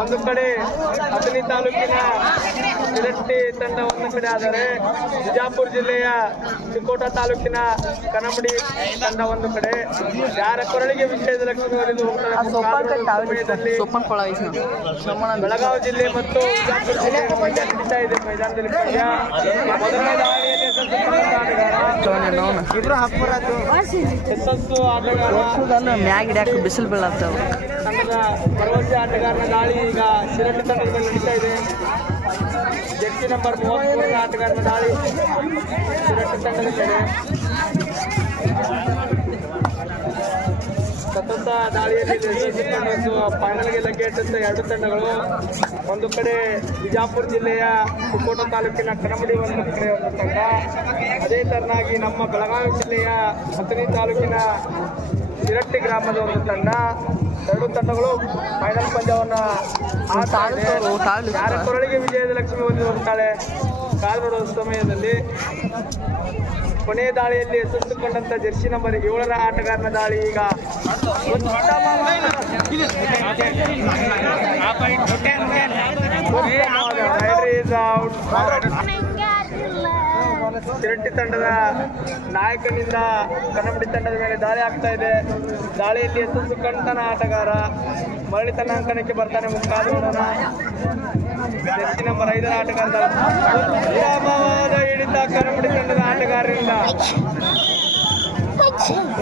ಒಂದು ಕಡೆ ಅಥಣಿ ತಾಲೂಕಿನ ಶಿರಟ್ಟಿ ತಂಡ ಒಂದು ಕಡೆ ಆದರೆ ಬಿಜಾಪುರ ಜಿಲ್ಲೆಯ ಚಿಕ್ಕೋಟ ತಾಲೂಕಿನ ಕನಮಡಿ ತಂಡ ಒಂದು ಕಡೆ. ಯಾರ ಕೊರಳಿಗೆ ವಿಷಯದ ಲಕ್ಷ್ಮಿ ಒಲಿದು ಬೆಳಗಾವಿ ಜಿಲ್ಲೆ ಮತ್ತು ಬಿಜಾಪುರ ಜಿಲ್ಲೆ ಪಂದ್ಯ ನಡೀತಾ ಇದೆ ಮೈದಾನದಲ್ಲಿ ಪಂದ್ಯ. ಮೊದಲನೇ ದಾಳಿಯಲ್ಲಿ ಯಶಸ್ಸು ಆಟಗಾರ ಬಿಸಿಲು ಬೀಳತ್ತವ ತಂಡದ ಭರವಸೆ ಆಟಗಾರನ ದಾಳಿ ಈಗ ಶಿರಟ್ಟಿ ತಂಡದ ಮೇಲೆ ನಡೀತಾ ಇದೆ. ಜರ್ಸಿ ನಂಬರ್ 33 ಆಟಗಾರನ ದಾಳಿ ಶಿರಟ್ಟಿ ತಂಡದ ಮೇಲೆ. ಸತತ ದಾಳಿಯಲ್ಲಿ ಫೈನಲ್ಗೆ ಲಗ್ಗೆ ಇಟ್ಟಂತ ಎರಡು ತಂಡಗಳು. ಒಂದು ಕಡೆ ಬಿಜಾಪುರ ಜಿಲ್ಲೆಯ ಚಿಕ್ಕೋಟ ತಾಲೂಕಿನ ಕನಮಡಿ ಒಂದು ಕಡೆ ಒಂದು ತಂಡ, ಅದೇ ತರನಾಗಿ ನಮ್ಮ ಬೆಳಗಾವಿ ಜಿಲ್ಲೆಯ ಅಥಣಿ ತಾಲೂಕಿನ ಶಿರಟ್ಟಿ ಗ್ರಾಮದ ಒಂದು ತಂಡ. ಎರಡು ತಂಡಗಳು ಫೈನಲ್ ಪಂದ್ಯವನ್ನು ಯಾರ ಕೊರಳಿಗೆ ವಿಜಯದ ಲಕ್ಷ್ಮಿ ಹೊಂದಿ ಹೋಗ್ತಾಳೆ ಕಾದು ನೋಡುವ ಸಮಯದಲ್ಲಿ. ಕೊನೆಯ ದಾಳಿಯಲ್ಲಿ ಯಶಸ್ಸು ಕಂಡಂತ ಜರ್ಸಿ ನಂಬರ್ 7 ಆಟಗಾರನ ದಾಳಿ ಈಗ ಶಿರಟ್ಟಿ ತಂಡದ ನಾಯಕನಿಂದ ಕನಮಡಿ ತಂಡದ ಮೇಲೆ ದಾಳಿ ಆಗ್ತಾ ಇದೆ. ದಾಳಿಯಲ್ಲಿ ಯಶಸ್ಸು ಕಂಡನ ಆಟಗಾರ ಮರಳಿ ತನ್ನ ಅಂಕಣಕ್ಕೆ ಬರ್ತಾನೆ. ಮುಖಾದ ನೋಡೋಣ. ಜರ್ಸಿ ನಂಬರ್ 5 ಆಟಗಾರದ ಉತ್ತಮವಾದ ಹಿಡಿತ ಕನಮಡಿ ತಂಡದ ಆಟಗಾರರಿಂದ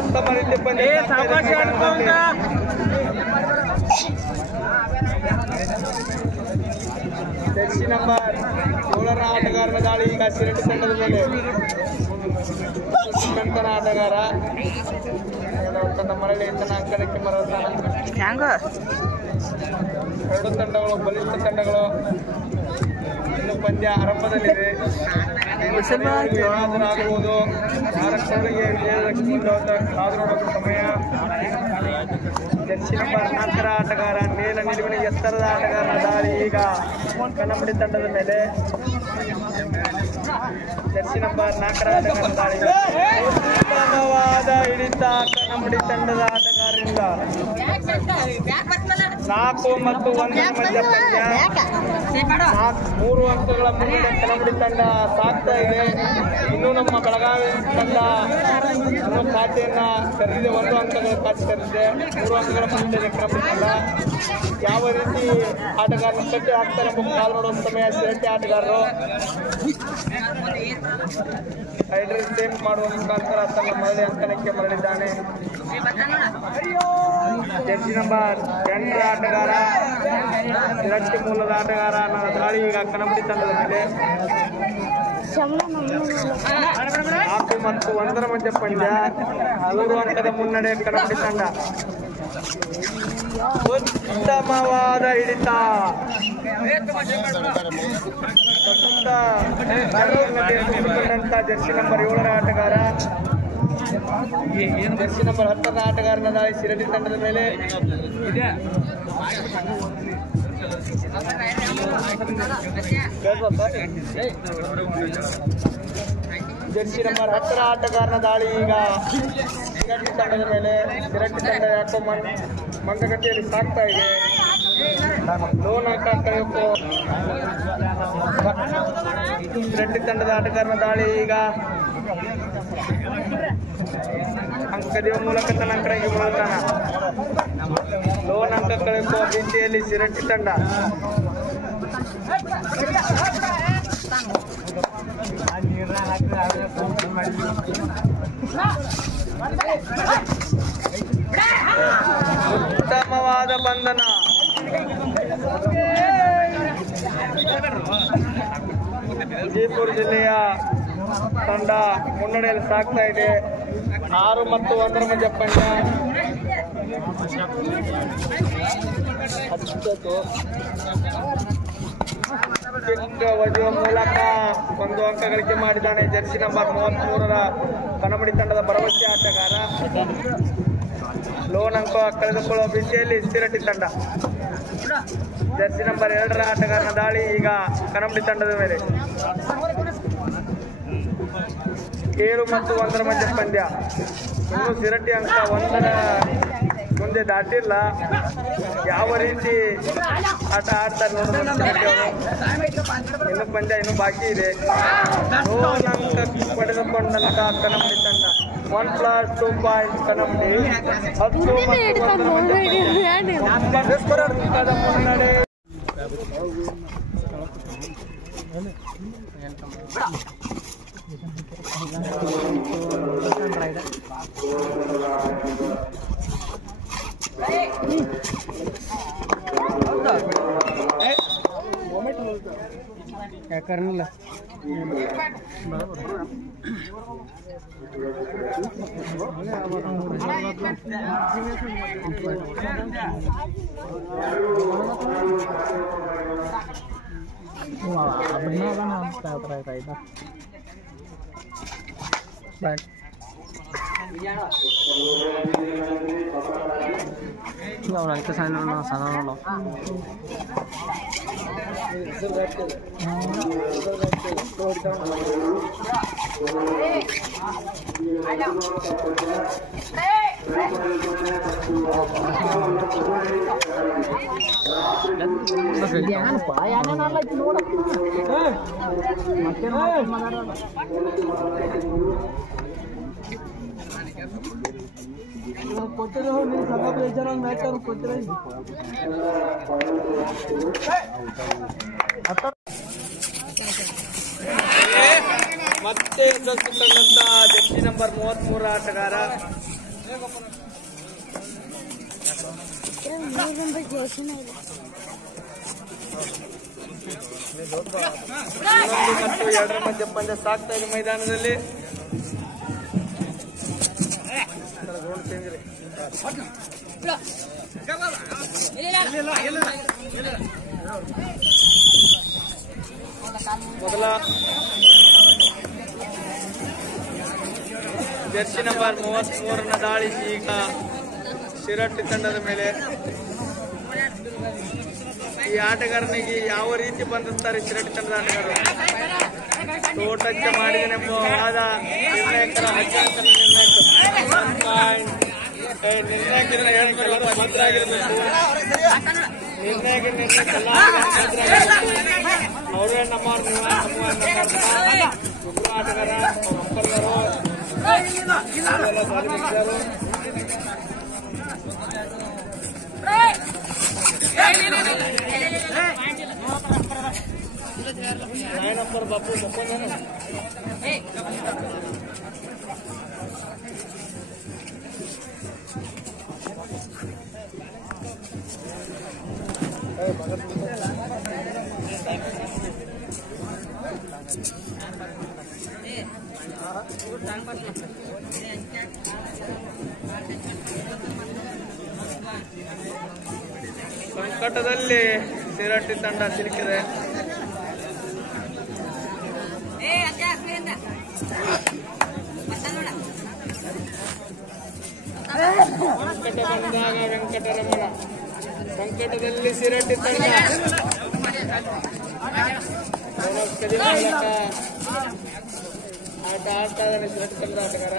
ಉತ್ತಮ ರೀತಿಯ ಪಂದ್ಯ. ಜರ್ಸಿ ನಂಬರ್ 7 ಆಟಗಾರನ ದಾಳಿ ಈಗ ಶಿರಟ್ಟಿ ತಂಡದ ಮೇಲೆ. ಕಂಕಣ ಆಟಗಾರ ತನ್ನ ಮರಳಿ ತನ್ನ ಅಂಕಣಕ್ಕೆ ಮರಳುತ್ತಾನೆ. ಎರಡು ತಂಡಗಳು ಬಲಿಷ್ಠ ತಂಡಗಳು. ಇನ್ನು ಪಂದ್ಯ ಆರಂಭದಲ್ಲಿದೆ. ಏನಾದರಾಗುವುದು ಯಾರ ಕೊರಳಿಗೆ ವಿಜಯಲಕ್ಷ್ಮಿ ಕಾದು ನೋಡುವ ಸಮಯ. ಜರ್ಸಿ ನಂಬರ್ 4 ಆಟಗಾರ ನೇರ ನಿಲುವಿನ ಎತ್ತರದ ಆಟಗಾರನ ದಾಳಿ ಈಗ ಕನಮಡಿ ತಂಡದ ಮೇಲೆ. ಜರ್ಸಿ ನಂಬರ್ 4 ಆಟಗಾರನ ದಾಳಿ ಉತ್ತಮವಾದ ಹಿಡಿತ ಕನಮಡಿ ತಂಡದ ಆಟಗಾರರಿಂದ. 4 ಮತ್ತು 1 ಮಧ್ಯ ಪಂದ್ಯ. 3 ಅಂಕಗಳ ಮುಂದೆ ಕನಮಡಿ ತಂಡ ಸಾಗ್ತಾ ಇದೆ. ಇನ್ನು ನಮ್ಮ ಬೆಳಗಾವಿ ತಂಡ ಇನ್ನೂ ಖಾತೆಯನ್ನ ತೆರೆದಿದೆ. 1 ಅಂಕಗಳ ಖಾತೆ ತೆರೆದಿದೆ. 3 ಅಂಕಗಳ ಮುಂದೆ ಕನಮಡಿ ತಂಡ. ಯಾವ ರೀತಿ ಆಟಗಾರನ ಕಟ್ಟಿ ಹಾಕ್ತಾರೆ ಎಂಬ ಕಾಲು ನೋಡುವ ಸಮಯ. ಶಿರಟ್ಟಿ ಆಟಗಾರರು ಹೈಡ್ರಲ್ ಸೇಫ್ ಮಾಡುವ ಮುಖಾಂತರ ತನ್ನ ಮರಳಿ ಅಂಕಣಕ್ಕೆ ಮರಳಿದ್ದಾನೆ. ಜರ್ಸಿ ನಂಬರ್ 8 ಆಟಗಾರ ಶಿರಟ್ಟಿ ಮೂಲದ ಆಟಗಾರ ದಾಳಿ ಈಗ ಕನಮಡಿ ತಂಡದ ಮೇಲೆ. 4 ಮತ್ತು 1 ಮಧ್ಯ ಪಂದ್ಯ. 3 ಅಂಕದ ಮುನ್ನಡೆ ಕನಮಡಿ ತಂಡ. ಉತ್ತಮವಾದ ಹಿಡಿತ ಜರ್ಸಿ ನಂಬರ್ 7 ಆಟಗಾರ. ಜರ್ಸಿ ನಂಬರ್ 10 ಆಟಗಾರನ ದಾಳಿ ಶಿರಟ್ಟಿ ತಂಡದ ಮೇಲೆ. ಜರ್ಸಿ ನಂಬರ್ 10 ಆಟಗಾರನ ದಾಳಿ ಈಗ ಶಿರಟ್ಟಿ ತಂಡದ ಮೇಲೆ. ಶಿರಟ್ಟಿ ತಂಡ ಯಾಕೋ ಮಂದಗತಿಯಲ್ಲಿ ಸಾಕ್ತಾ ಇದೆ. ಲೋನ್ ಅಂಕ ಕಳೆಯೋಕ್ಕೂ ಶಿರಟ್ಟಿ ತಂಡದ ಆಟಗಾರನ ದಾಳಿ ಈಗ ಅಂಕ ಕದಿಯುವ ಮೂಲಕ ತನ್ನ ಅಂಕಣಕ್ಕೆ ಬರುತ್ತಾನ. ಲೋನ್ ಅಂಕ ಕಳೆಯುವ ರೀತಿಯಲ್ಲಿ ಶಿರಟ್ಟಿ ತಂಡ. ಉತ್ತಮವಾದ ಬಂಧನ. ವಿಜಯಪುರ ಜಿಲ್ಲೆಯ ತಂಡ ಮುನ್ನಡೆಯಲ್ಲಿ ಸಾಗ್ತಾ ಇದೆ. 6 ಮತ್ತು 1 ಮಧ್ಯ ಪಂದ್ಯ. ಕಿಕ್ ಒದೆಯುವ ಮೂಲಕ 1 ಅಂಕ ಗಳಿಕೆ ಮಾಡಿದ್ದಾನೆ ಜರ್ಸಿ ನಂಬರ್ 33ರ ಕನಮಡಿ ತಂಡದ ಭರವಸೆ ಆಟಗಾರ. ಲೋನ್ ಅಂಕ ಕಳೆದುಕೊಳ್ಳುವ ದಿಶೆಯಲ್ಲಿ ಶಿರಟ್ಟಿ ತಂಡ. ಜರ್ಸಿ ನಂಬರ್ 2ರ ಆಟಗಾರನ ದಾಳಿ ಈಗ ಕನಮಡಿ ತಂಡದ ಮೇಲೆ. ಏಳು ಮತ್ತು 1ರ ಮಧ್ಯ ಪಂದ್ಯ. ಇನ್ನು ಸಿರಟ್ಟಿ ಅಂಕ 1ರ ಮುಂದೆ ದಾಟಿಲ್ಲ. ಯಾವ ರೀತಿ ಆಟ ಆಡ್ತಾರೆ ನೋಡೋದು. ಇನ್ನು ಪಂದ್ಯ ಇನ್ನೂ ಬಾಕಿ ಇದೆ. 7 ಅಂಕ ಪಡೆದುಕೊಂಡಂತ ಕನಂಬಡಿ ತಂಡ 1+2 ಪಾಯಿಂಟ್ ಕನಂಬಡಿ 10 ಮತ್ತು 1ರ ಅಂಕದ ಮುನ್ನಡೆ. क्या करने लगा orang kesana no sana no ಮತ್ತೆ ಎದುರಿಸುತ್ತಂತ ಜರ್ಸಿ ನಂಬರ್ 33 ಆಟಗಾರ ಮತ್ತು 2ರ ಮಧ್ಯ ಪಂದ್ಯ ಸಾಗ್ತಾ ಇದೆ ಮೈದಾನದಲ್ಲಿ. ಮೊದಲ ಜರ್ಸಿ ನಂಬರ್ 33ನ ದಾಳಿ ಈಗ ಶಿರಟ್ಟಿ ತಂಡದ ಮೇಲೆ. ಈ ಆಟಗಾರನಿಗೆ ಯಾವ ರೀತಿ ಬಂದಿರ್ತಾರೆ ಶಿರಟ್ಟಿ ತಂಡದ ಆಟಗಾರರು. ಟಚ್ ಮಾಡಿದನೆಂಬುದಾದ ನಿರ್ಣಾಯಕರ 10 ಅಂಕದ ಅವರೇ ನಮ್ಮ ಆಟಗಾರ ನಂಬರ್ ಬಾಪು ಸಂಕಟದಲ್ಲಿ ಶಿರಟ್ಟಿ ತಂಡ ಸಿಲುಕಿದೆ. ಸಂಕಟ ಬಂದಾಗ ವೆಂಕಟರಮಣ. ಸಂಕಟದಲ್ಲಿ ಶಿರಟ್ಟಿ ತಂಡ ಆಟ ಆಡ್ತಾ ಇದ್ದಾನೆ ಶಿರಟ್ಟಿ ತಂಡದ ಆಟಗಾರ.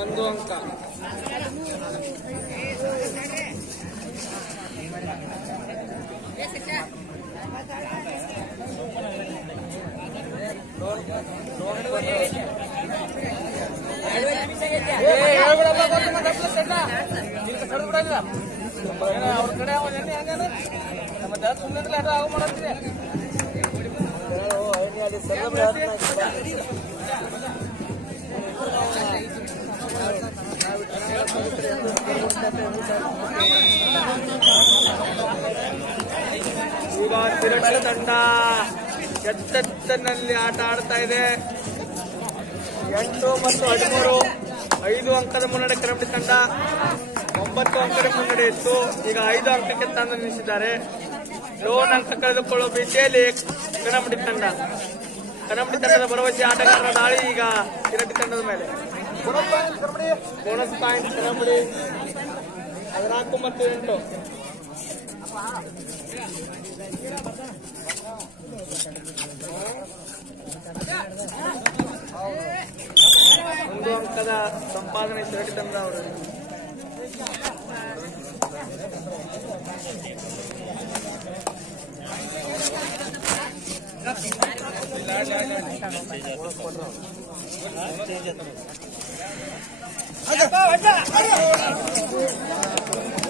ಒಂದು ಅಂಕ. ಈಗ ತಿರುಗಿ ತಂಡ ಎಚ್ಚೆತ್ತನಲ್ಲಿ ಆಟ ಆಡ್ತಾ ಇದೆ. 8 ಮತ್ತು 13 5 ಅಂಕದ ಮುನ್ನಡೆ ಕರಮಡಿ ತಂಡ. 9 ಅಂಕದ ಮುನ್ನಡೆ ಇತ್ತು, ಈಗ 5 ಅಂಕಕ್ಕೆ ತಂದು ನಿಲ್ಲಿಸಿದ್ದಾರೆ. 7 ಅಂಕ ಕಳೆದುಕೊಳ್ಳುವ ಭೀತಿಯಲ್ಲಿ ಕರಮಡಿ ತಂಡ. ಕರಮಡಿ ತಂಡದ ಭರವಸೆ ಆಟಗಾರರ ದಾಳಿ ಈಗ ತಿರಟಿ ತಂಡದ ಮೇಲೆ. ಬೋನಸ್ ಪಾಯಿಂಟ್ ಕರಮಡಿ 14 ಮತ್ತು 8. ಒಂದು ಅಂಕದ ಸಂಪಾದನೆ ತಿರಟಿ ತಂಡ ಅವರು.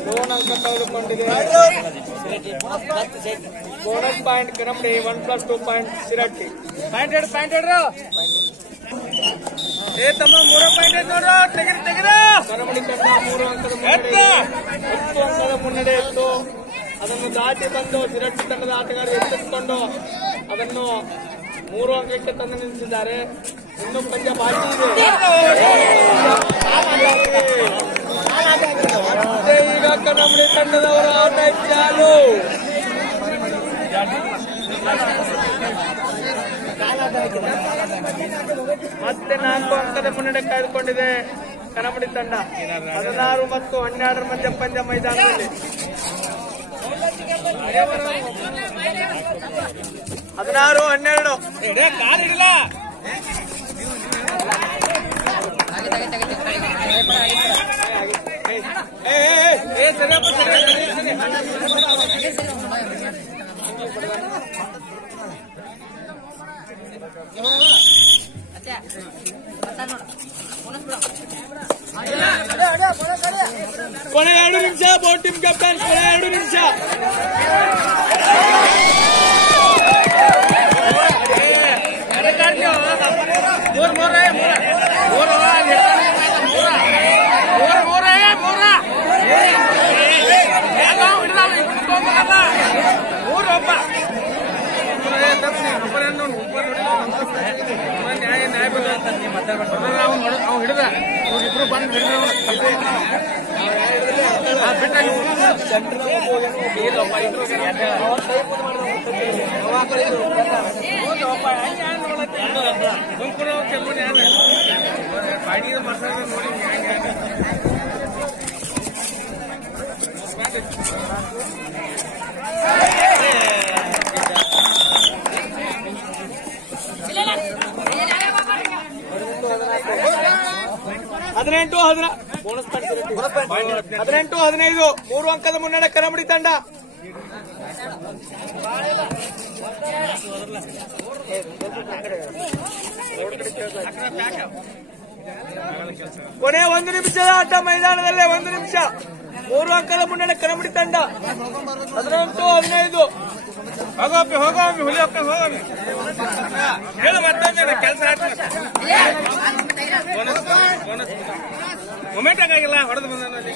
ಲೋನ್ ಅಂಕ ಕಳೆದುಕೊಂಡಿದೆ. Bonus point Karamadi 1+2 point Sirhatti. ತಮ್ಮ 3 ಪಾಯಿಂಟ್ ನೋಡ್ರು ತೆಗೆದು ಕರಮಡಿ ತಂಡ 3 ಅಂಕದ ಮುನ್ನಡೆ. 10 ಅಂಕದ ಮುನ್ನಡೆ ಇತ್ತು, ಅದನ್ನು ದಾಟಿ ಬಂದು ಸಿರಟ್ಟಿ ತಂಡದ ಆಟಗಾರರು ಎಚ್ಚೆತ್ತುಕೊಂಡು ಅದನ್ನು 3 ಅಂಕಕ್ಕೆ ತಂದು ನಿಲ್ಲಿಸಿದ್ದಾರೆ. ಇನ್ನು ಪಂದ್ಯ ಬಾಕಿ ಇದೆ. ಈಗ ಕರಮಡಿ ತಂಡದವರ ಆಟ ಚಾಲು. ಮತ್ತೆ 4 ಅಂಕದ ಮುನ್ನಡೆ ಕಾಯ್ದುಕೊಂಡಿದೆ ಕರಮಡಿ ತಂಡ. 16 ಮತ್ತು 12 ಮಧ್ಯ ಪಂದ್ಯ ಮೈದಾನದಲ್ಲಿ. 16-12 ಕೊನೆ 2 ನಿಮಿಷ. ಬೋಟ್ ಟೀಮ್ ಕ್ಯಾಪ್ಟನ್ ಕೊನೆ 2 ನಿಮಿಷ. ಹಿಡಿದ ಇಬ್ರು ಬಂದು ಹದಿನೆಂಟು 15 3 ಅಂಕದ ಮುನ್ನಡೆ ಕರಮಡಿ ತಂಡ. ಕೊನೆ 1 ನಿಮಿಷದ ಆಟ ಮೈದಾನದಲ್ಲೇ. 1 ನಿಮಿಷ. 3 ಅಂಕದ ಮುನ್ನಡೆ ಕರಮಡಿ ತಂಡ. 18-15. ಹೋಗೋಮ್ಮಿ ಹುಲಿಯೊಕ್ಕ ಹೋಗೋಮ್ಮಿ ಹೇಳು ಮತ್ತೆ ಕೆಲಸ ಮೊಮೆಂಟ್ ಆಗಿಲ್ಲ ಹೊಡೆದು ಬಂದಲ್ಲಿ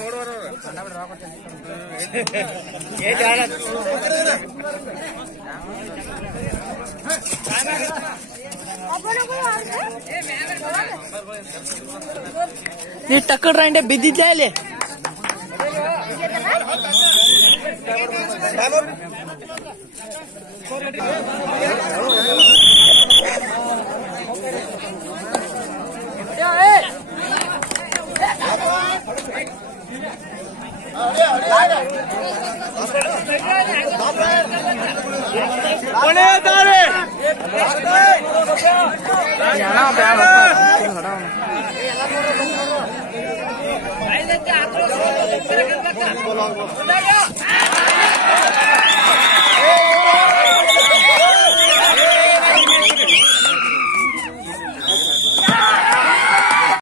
ನೋಡುವರು. ನೀ ಟಕ್ಕಡ್ರಂಡೆ ಬಿದ್ದಿದ್ದೆ ಅಲ್ಲಿ. ಕೊನೆಯ ದಾರಿ. ಏ